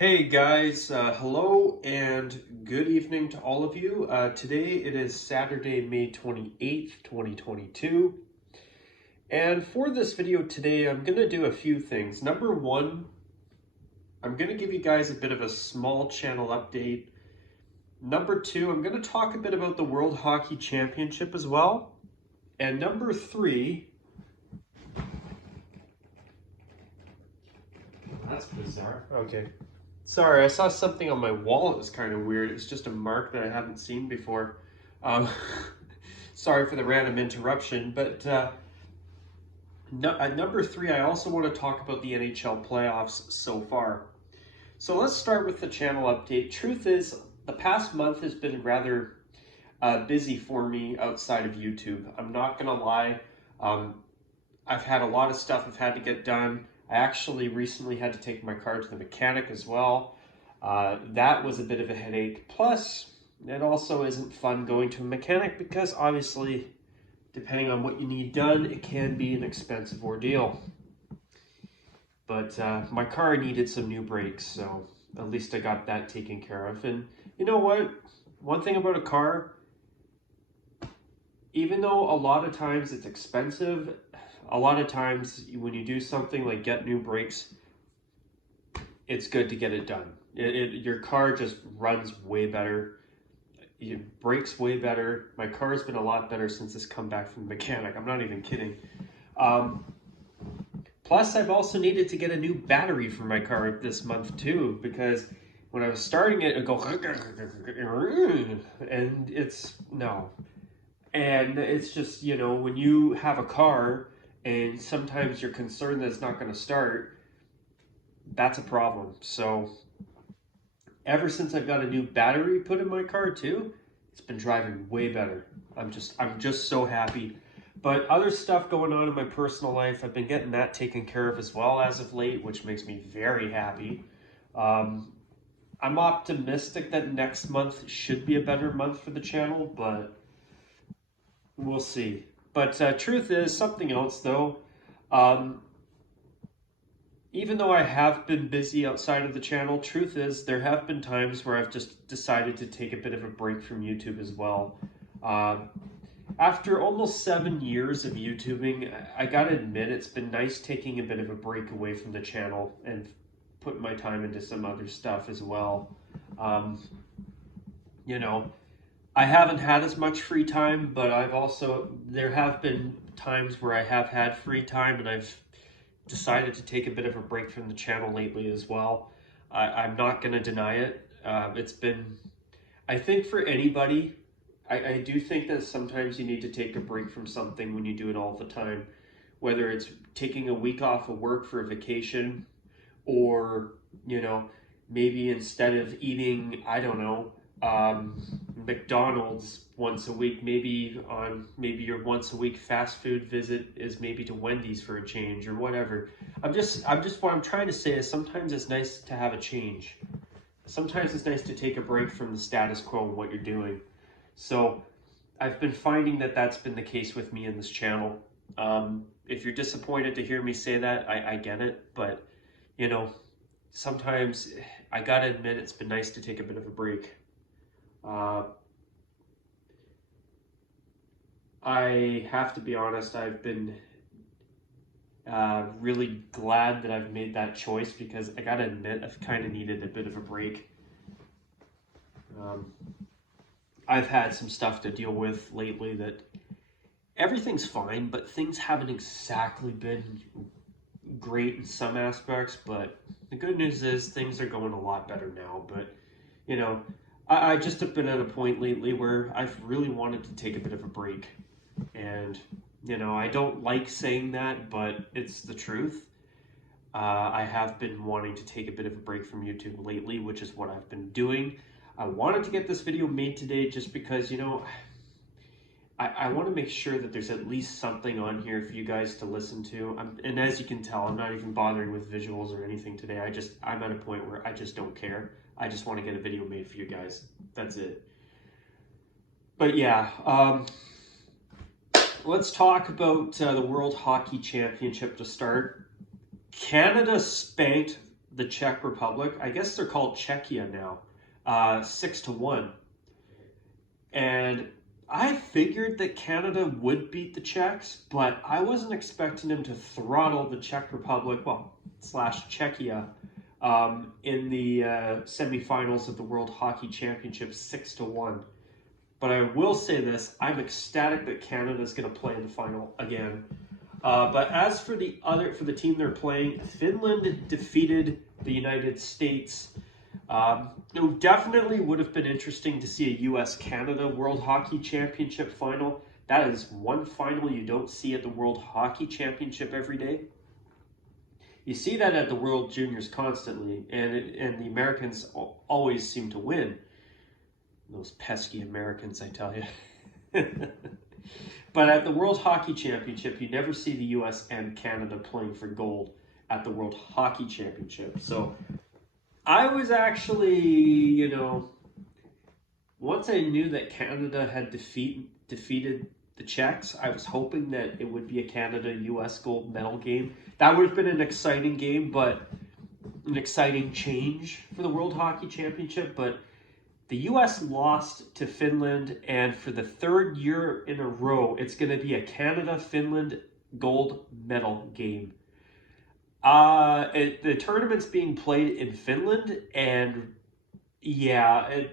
Hey guys, hello and good evening to all of you. Today it is Saturday, May 28th, 2022. And for this video today, I'm going to do a few things. Number one, I'm going to give you guys a bit of a small channel update. Number two, I'm going to talk a bit about the World Hockey Championship as well. And number three, that's bizarre. Okay. Sorry, I saw something on my wall that was kind of weird. It's just a mark that I haven't seen before. Um, sorry for the random interruption, but at number three, I also want to talk about the NHL playoffs so far. So let's start with the channel update. Truth is, the past month has been rather busy for me outside of YouTube. I'm not going to lie. I've had a lot of stuff I've had to get done. I actually recently had to take my car to the mechanic as well. That was a bit of a headache. Plus, it also isn't fun going to a mechanic because obviously, depending on what you need done, it can be an expensive ordeal. But my car needed some new brakes, so at least I got that taken care of. And you know what? One thing about a car, even though a lot of times it's expensive, a lot of times when you do something like get new brakes, it's good to get it done. Your car just runs way better. It brakes way better. My car's been a lot better since it's come back from the mechanic. I'm not even kidding. Plus, I've also needed to get a new battery for my car this month too, because when I was starting it, it'd go, and it's, no. And it's just, you know, when you have a car and sometimes you're concerned that it's not going to start, that's a problem. So ever since I've got a new battery put in my car too, it's been driving way better. I'm just so happy. But other stuff going on in my personal life, I've been getting that taken care of as well as of late, which makes me very happy. I'm optimistic that next month should be a better month for the channel, but we'll see. But truth is, something else though, even though I have been busy outside of the channel, truth is there have been times where I've just decided to take a bit of a break from YouTube as well. After almost 7 years of YouTubing, I gotta admit it's been nice taking a bit of a break away from the channel and putting my time into some other stuff as well. You know, I haven't had as much free time, but there have been times where I have had free time and I've decided to take a bit of a break from the channel lately as well. I'm not going to deny it. It's been, I think for anybody, I do think that sometimes you need to take a break from something when you do it all the time, whether it's taking a week off of work for a vacation or, you know, maybe instead of eating, I don't know, McDonald's once a week, maybe your once a week fast food visit is maybe to Wendy's for a change or whatever. What I'm trying to say is sometimes it's nice to have a change. Sometimes it's nice to take a break from the status quo and what you're doing. So I've been finding that that's been the case with me in this channel. If you're disappointed to hear me say that, I get it, but you know, sometimes I gotta admit it's been nice to take a bit of a break. I have to be honest, I've been really glad that I've made that choice because I gotta admit I've kind of needed a bit of a break. I've had some stuff to deal with lately that everything's fine, but things haven't exactly been great in some aspects, but the good news is things are going a lot better now. But you know, I just have been at a point lately where I've really wanted to take a bit of a break. And, you know, I don't like saying that, but it's the truth. I have been wanting to take a bit of a break from YouTube lately, which is what I've been doing. I wanted to get this video made today just because, you know, I want to make sure that there's at least something on here for you guys to listen to. And as you can tell, I'm not even bothering with visuals or anything today. I'm at a point where I just don't care. I just want to get a video made for you guys. That's it. But yeah, let's talk about the World Hockey Championship to start. Canada spanked the Czech Republic. I guess they're called Czechia now, 6-1. And I figured that Canada would beat the Czechs, but I wasn't expecting them to throttle the Czech Republic, well, slash Czechia, in the semifinals of the World Hockey Championship 6-1. But I will say this, I'm ecstatic that Canada is going to play in the final again. But as for the team they're playing, Finland defeated the United States. It definitely would have been interesting to see a U.S.-Canada World Hockey Championship final. That is one final you don't see at the World Hockey Championship every day. You see that at the World Juniors constantly, and the Americans always seem to win. Those pesky Americans, I tell you. But at the World Hockey Championship, you never see the U.S. and Canada playing for gold at the World Hockey Championship. So I was actually, once I knew that Canada had defeated the Czechs, I was hoping that it would be a Canada-U.S. gold medal game. That would have been an exciting game, but an exciting change for the World Hockey Championship. But the U.S. lost to Finland, and for the third year in a row, it's going to be a Canada-Finland gold medal game. The tournament's being played in Finland, and yeah,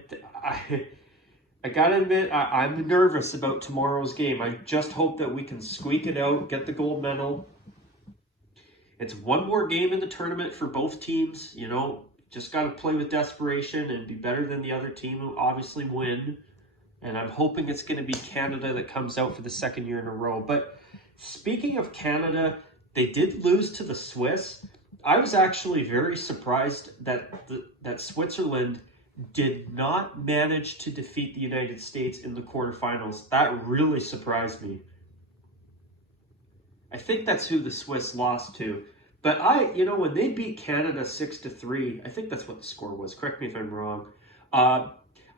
I gotta admit, I'm nervous about tomorrow's game. I just hope that we can squeak it out, get the gold medal. It's one more game in the tournament for both teams, just got to play with desperation and be better than the other team who obviously win. And I'm hoping it's going to be Canada that comes out for the second year in a row. But speaking of Canada, they did lose to the Swiss. I was actually very surprised that Switzerland did not manage to defeat the United States in the quarterfinals. That really surprised me. I think that's who the Swiss lost to. But when they beat Canada 6-3, I think that's what the score was. Correct me if I'm wrong. I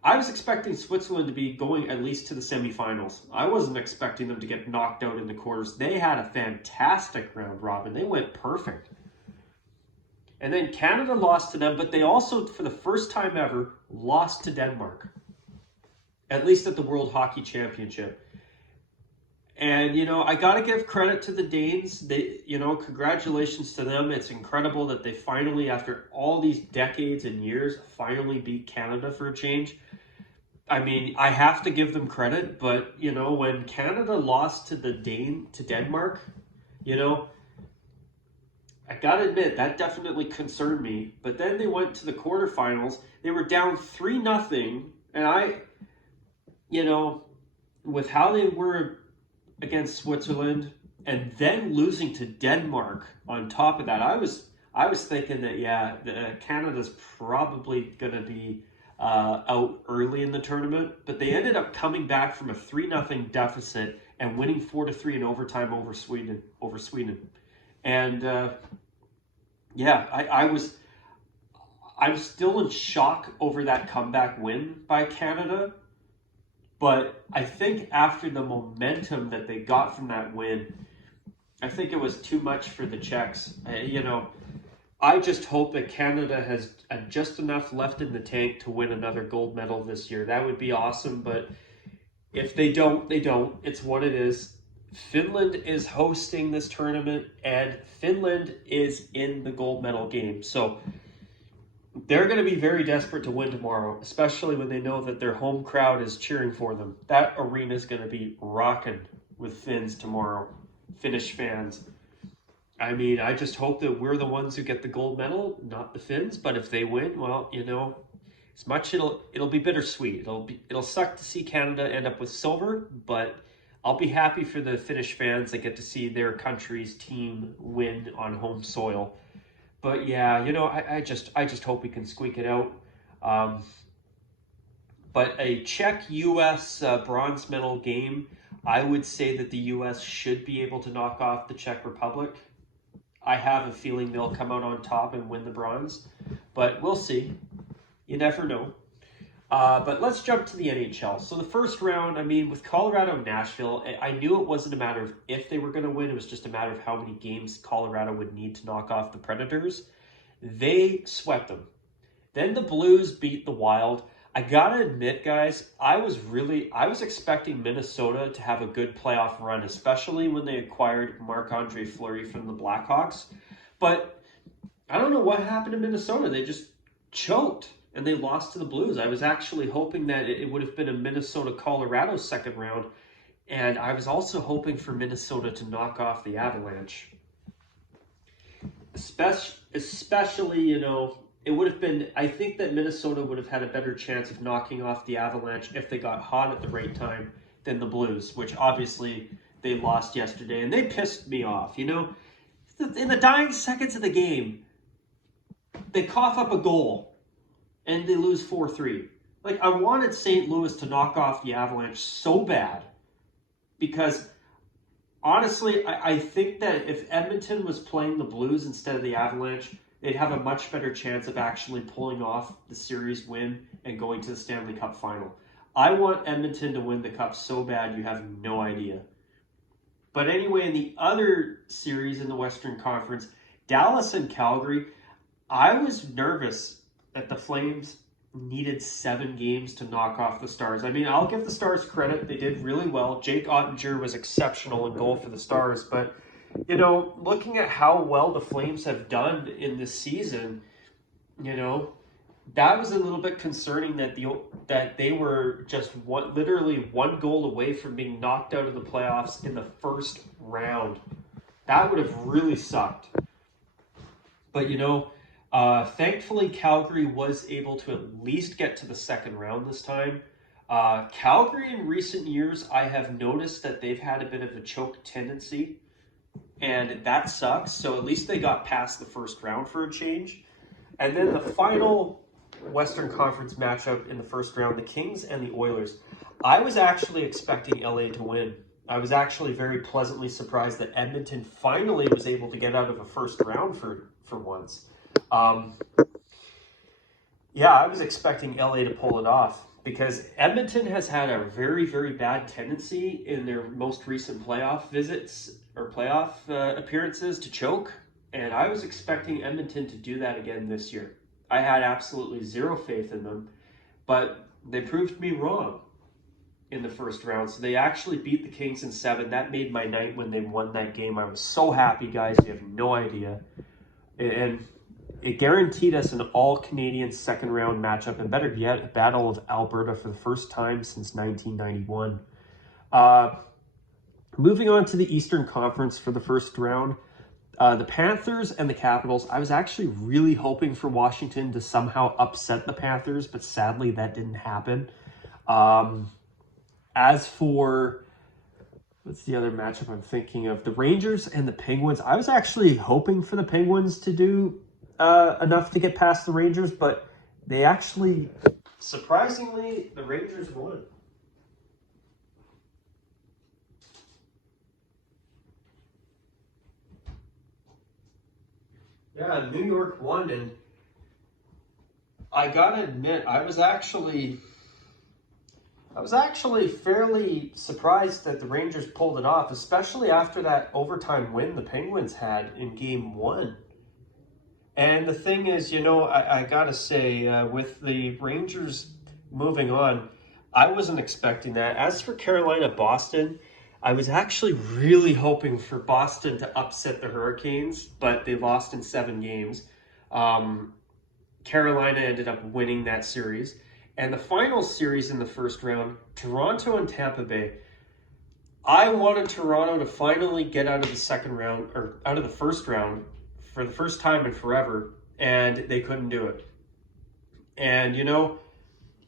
was expecting Switzerland to be going at least to the semifinals. I wasn't expecting them to get knocked out in the quarters. They had a fantastic round robin. They went perfect. And then Canada lost to them, but they also, for the first time ever, lost to Denmark. At least at the World Hockey Championship. And, I got to give credit to the Danes. Congratulations to them. It's incredible that they finally, after all these decades and years, finally beat Canada for a change. I mean, I have to give them credit, but, when Canada lost to Denmark, I got to admit, that definitely concerned me. But then they went to the quarterfinals. They were down 3-0. And with how they were against Switzerland and then losing to Denmark on top of that, I was thinking that Canada's probably going to be out early in the tournament, but they ended up coming back from a 3-0 deficit and winning 4-3 in overtime over Sweden. And I'm still in shock over that comeback win by Canada. But I think after the momentum that they got from that win, I think it was too much for the Czechs. I just hope that Canada has just enough left in the tank to win another gold medal this year. That would be awesome, but if they don't, they don't. It's what it is. Finland is hosting this tournament, and Finland is in the gold medal game. So they're going to be very desperate to win tomorrow, especially when they know that their home crowd is cheering for them. That arena is going to be rocking with Finns tomorrow, Finnish fans. I mean, I just hope that we're the ones who get the gold medal, not the Finns. But if they win, well, as much it'll be bittersweet. It'll suck to see Canada end up with silver, but I'll be happy for the Finnish fans that get to see their country's team win on home soil. But yeah, I just hope we can squeak it out. But a Czech-U.S. Bronze medal game, I would say that the U.S. should be able to knock off the Czech Republic. I have a feeling they'll come out on top and win the bronze, but we'll see. You never know. But let's jump to the NHL. So the first round, with Colorado and Nashville, I knew it wasn't a matter of if they were going to win. It was just a matter of how many games Colorado would need to knock off the Predators. They swept them. Then the Blues beat the Wild. I gotta admit, guys, I was expecting Minnesota to have a good playoff run, especially when they acquired Marc-Andre Fleury from the Blackhawks. But I don't know what happened to Minnesota. They just choked and they lost to the Blues. I was actually hoping that it would have been a Minnesota-Colorado second round, and I was also hoping for Minnesota to knock off the Avalanche. Especially, it would have been, I think that Minnesota would have had a better chance of knocking off the Avalanche if they got hot at the right time than the Blues, which obviously they lost yesterday, and they pissed me off. In the dying seconds of the game, they cough up a goal, and they lose 4-3. Like, I wanted St. Louis to knock off the Avalanche so bad, because honestly, I think that if Edmonton was playing the Blues instead of the Avalanche, they'd have a much better chance of actually pulling off the series win and going to the Stanley Cup final. I want Edmonton to win the Cup so bad you have no idea. But anyway, in the other series in the Western Conference, Dallas and Calgary, I was nervous that the Flames needed 7 games to knock off the Stars. I mean, I'll give the Stars credit. They did really well. Jake Ottinger was exceptional in goal for the Stars, but looking at how well the Flames have done in this season, that was a little bit concerning that they were just literally one goal away from being knocked out of the playoffs in the first round. That would have really sucked. But thankfully Calgary was able to at least get to the second round this time. Calgary in recent years, I have noticed that they've had a bit of a choke tendency, and that sucks. So at least they got past the first round for a change. And then the final Western Conference matchup in the first round, the Kings and the Oilers. I was actually expecting LA to win. I was actually very pleasantly surprised that Edmonton finally was able to get out of a first round for once. I was expecting LA to pull it off, because Edmonton has had a very, very bad tendency in their most recent playoff visits or playoff appearances to choke, and I was expecting Edmonton to do that again this year. I had absolutely zero faith in them, but they proved me wrong in the first round. So they actually beat the Kings in 7. That made my night when they won that game. I was so happy, guys. You have no idea. And it guaranteed us an all-Canadian second-round matchup, and better yet, Battle of Alberta for the first time since 1991. Moving on to the Eastern Conference for the first round, the Panthers and the Capitals. I was actually really hoping for Washington to somehow upset the Panthers, but sadly that didn't happen. As for, what's the other matchup I'm thinking of? The Rangers and the Penguins. I was actually hoping for the Penguins to do enough to get past the Rangers, but they actually, surprisingly, the Rangers won. Yeah, New York won, and I gotta admit, I was actually fairly surprised that the Rangers pulled it off, especially after that overtime win the Penguins had in Game 1. And the thing is, I gotta say, with the Rangers moving on, I wasn't expecting that. As for Carolina-Boston, I was actually really hoping for Boston to upset the Hurricanes, but they lost in 7 games. Carolina ended up winning that series. And the final series in the first round, Toronto and Tampa Bay. I wanted Toronto to finally get out of the second round, or out of the first round, for the first time in forever, and they couldn't do it. And,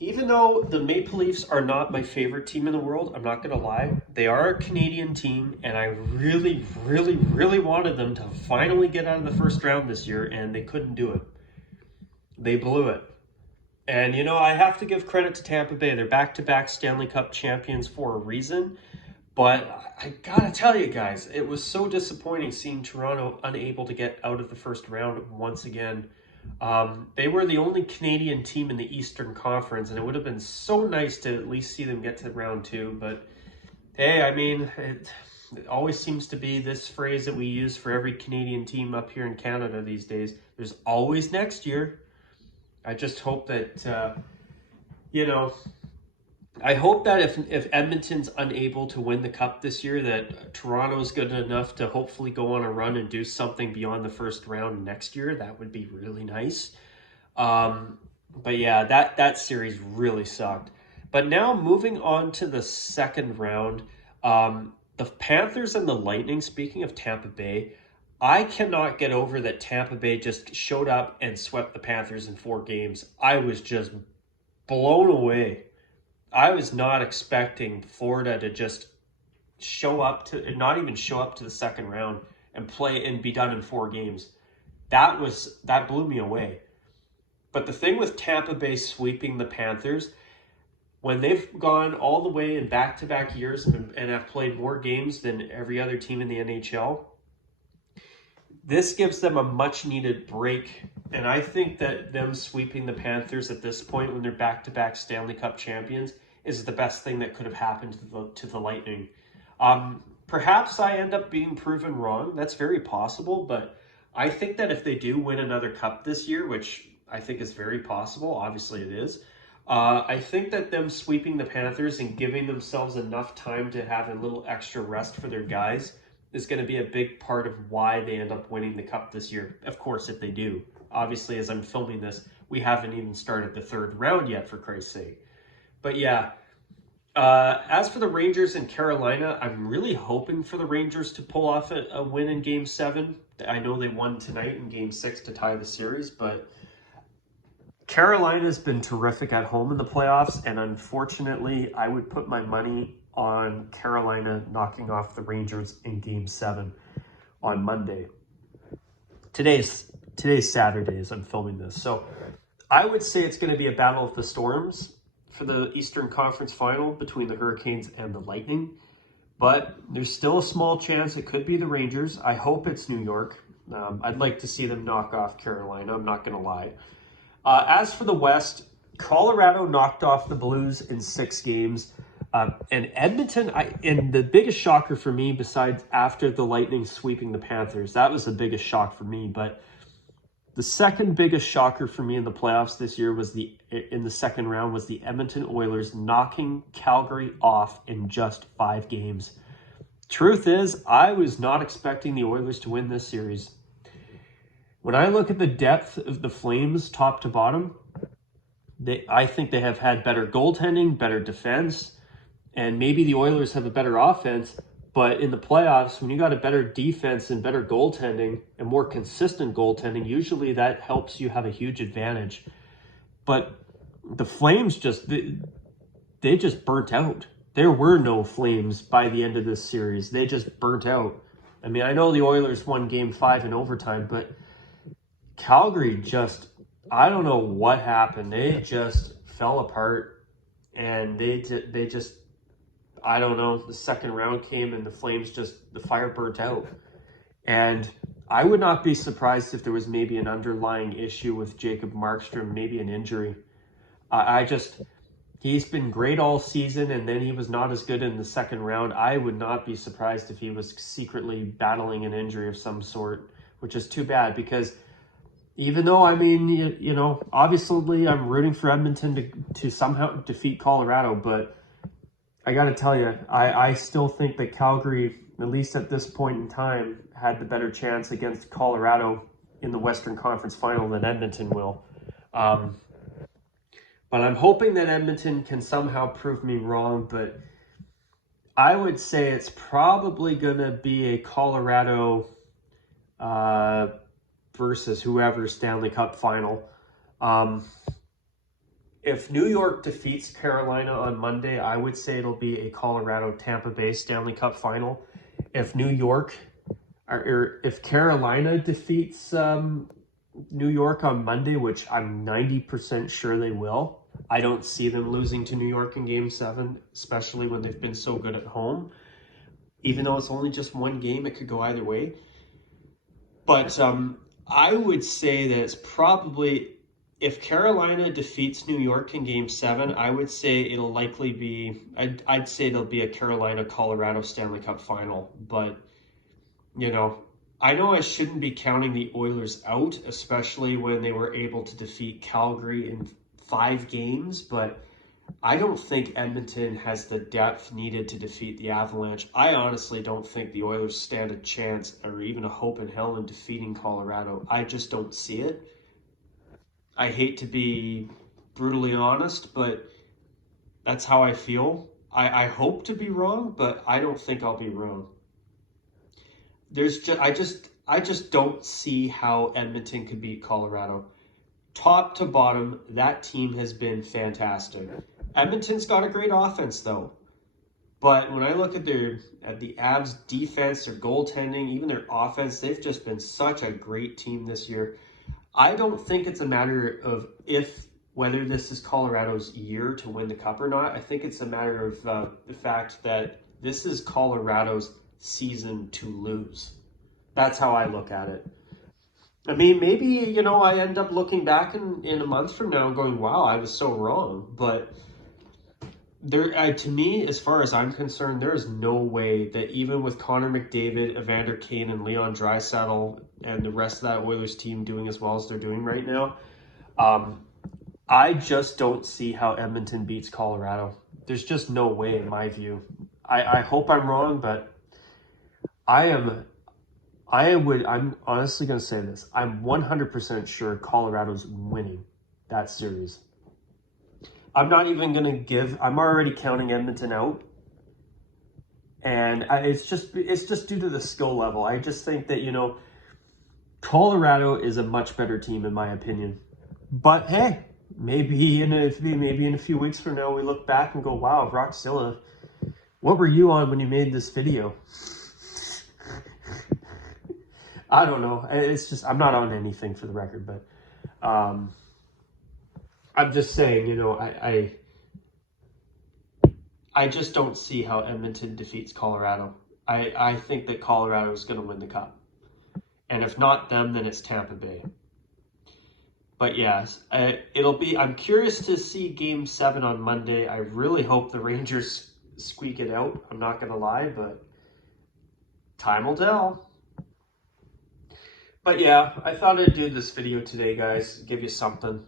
even though the Maple Leafs are not my favorite team in the world, I'm not going to lie, they are a Canadian team, and I really, really, really wanted them to finally get out of the first round this year, and they couldn't do it. They blew it. And, I have to give credit to Tampa Bay. They're back-to-back Stanley Cup champions for a reason. But I gotta tell you guys, it was so disappointing seeing Toronto unable to get out of the first round once again. They were the only Canadian team in the Eastern Conference, and it would have been so nice to at least see them get to round 2. But hey, I mean, it always seems to be this phrase that we use for every Canadian team up here in Canada these days. There's There's always next year. I just hope that, I hope that if Edmonton's unable to win the cup this year, that Toronto's good enough to hopefully go on a run and do something beyond the first round next year. That would be really nice. But yeah, that series really sucked. But now moving on to the second round, the Panthers and the Lightning, speaking of Tampa Bay, I cannot get over that Tampa Bay just showed up and swept the Panthers in 4 games. I was just blown away. I was not expecting Florida to just not even show up to the second round and play and be done in 4 games. That blew me away. But the thing with Tampa Bay sweeping the Panthers, when they've gone all the way in back-to-back years and have played more games than every other team in the NHL, this gives them a much-needed break. And I think that them sweeping the Panthers at this point, when they're back-to-back Stanley Cup champions, is the best thing that could have happened to the Lightning. Perhaps I end up being proven wrong. That's very possible, but I think that if they do win another cup this year, which I think is very possible, obviously it is, I think that them sweeping the Panthers and giving themselves enough time to have a little extra rest for their guys is going to be a big part of why they end up winning the cup this year. Of course, if they do. Obviously, as I'm filming this, we haven't even started the third round yet, for Christ's sake. But yeah, as for the Rangers and Carolina, I'm really hoping for the Rangers to pull off a win in Game 7. I know they won tonight in Game 6 to tie the series, but Carolina's been terrific at home in the playoffs, and unfortunately, I would put my money on Carolina knocking off the Rangers in Game 7 on Monday. Today's Saturday as I'm filming this, so I would say it's going to be a battle of the Storms for the Eastern Conference Final between the Hurricanes and the Lightning. But there's still a small chance it could be the Rangers. I hope it's New York. I'd like to see them knock off Carolina, I'm not going to lie. As for the West, Colorado knocked off the Blues in 6 games. And Edmonton, and the biggest shocker for me, besides after the Lightning sweeping the Panthers, that was the biggest shock for me. But the second biggest shocker for me in the playoffs this year was in the second round was the Edmonton Oilers knocking Calgary off in just 5 games. Truth is, I was not expecting the Oilers to win this series. When I look at the depth of the Flames top to bottom, I think they have had better goaltending, better defense, and maybe the Oilers have a better offense. But in the playoffs, when you got a better defense and better goaltending and more consistent goaltending, usually that helps you have a huge advantage. But the Flames they just burnt out. There were no Flames by the end of this series. They just burnt out. I mean, I know the Oilers won Game 5 in overtime, but Calgary just, I don't know what happened. They just fell apart, and they just, I don't know, the second round came and the Flames the fire burnt out. And I would not be surprised if there was maybe an underlying issue with Jacob Markstrom, maybe an injury. He's been great all season, and then he was not as good in the second round. I would not be surprised if he was secretly battling an injury of some sort, which is too bad, because even though, I mean, obviously I'm rooting for Edmonton to somehow defeat Colorado, but I got to tell you, I still think that Calgary, at least at this point in time, had the better chance against Colorado in the Western Conference Final than Edmonton will. But I'm hoping that Edmonton can somehow prove me wrong, but I would say it's probably going to be a Colorado versus whoever Stanley Cup Final. If New York defeats Carolina on Monday, I would say it'll be a Colorado-Tampa Bay Stanley Cup Final. If if Carolina defeats New York on Monday, which I'm 90% sure they will, I don't see them losing to New York in Game 7, especially when they've been so good at home. Even though it's only just 1 game, it could go either way. But I would say that it's probably, if Carolina defeats New York in Game 7, I would say it'll likely be, I'd say it'll be a Carolina-Colorado Stanley Cup Final. But, I know I shouldn't be counting the Oilers out, especially when they were able to defeat Calgary in 5 games, but I don't think Edmonton has the depth needed to defeat the Avalanche. I honestly don't think the Oilers stand a chance or even a hope in hell in defeating Colorado. I just don't see it. I hate to be brutally honest, but that's how I feel. I hope to be wrong, but I don't think I'll be wrong. I just don't see how Edmonton could beat Colorado. Top to bottom, that team has been fantastic. Edmonton's got a great offense though. But when I look at the Avs defense, their goaltending, even their offense, they've just been such a great team this year. I don't think it's a matter of whether this is Colorado's year to win the cup or not. I think it's a matter of the fact that this is Colorado's season to lose. That's how I look at it. I mean, maybe, I end up looking back in a month from now and going, wow, I was so wrong. But to me, as far as I'm concerned, there is no way that even with Connor McDavid, Evander Kane, and Leon Draisaitl and the rest of that Oilers team doing as well as they're doing right now, I just don't see how Edmonton beats Colorado. There's just no way in my view. I hope I'm wrong, but I'm honestly going to say this. I'm 100% sure Colorado's winning that series. I'm not even going to I'm already counting Edmonton out. And it's just due to the skill level. I just think that, Colorado is a much better team in my opinion. But hey, maybe in a few weeks from now, we look back and go, wow, Rockzilla, what were you on when you made this video? I don't know. It's just, I'm not on anything for the record, but I'm just saying, I just don't see how Edmonton defeats Colorado. I think that Colorado is going to win the cup. And if not them, then it's Tampa Bay. But yes, I'm curious to see Game 7 on Monday. I really hope the Rangers squeak it out. I'm not going to lie, but time will tell. But yeah, I thought I'd do this video today, guys. Give you something.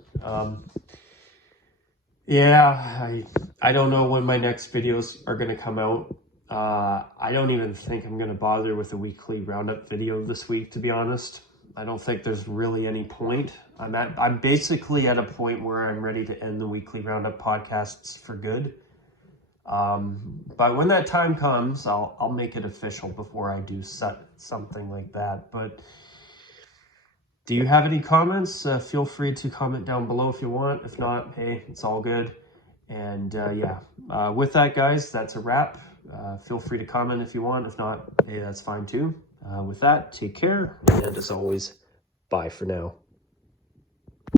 Yeah, I don't know when my next videos are going to come out. I don't even think I'm going to bother with a weekly roundup video this week, to be honest. I don't think there's really any point. I'm basically at a point where I'm ready to end the weekly roundup podcasts for good. But when that time comes, I'll make it official before I do something like that. But do you have any comments? Feel free to comment down below if you want. If not, hey, it's all good. And with that, guys, that's a wrap. Feel free to comment if you want. If not, hey, that's fine too. With that, take care. And as always, bye for now.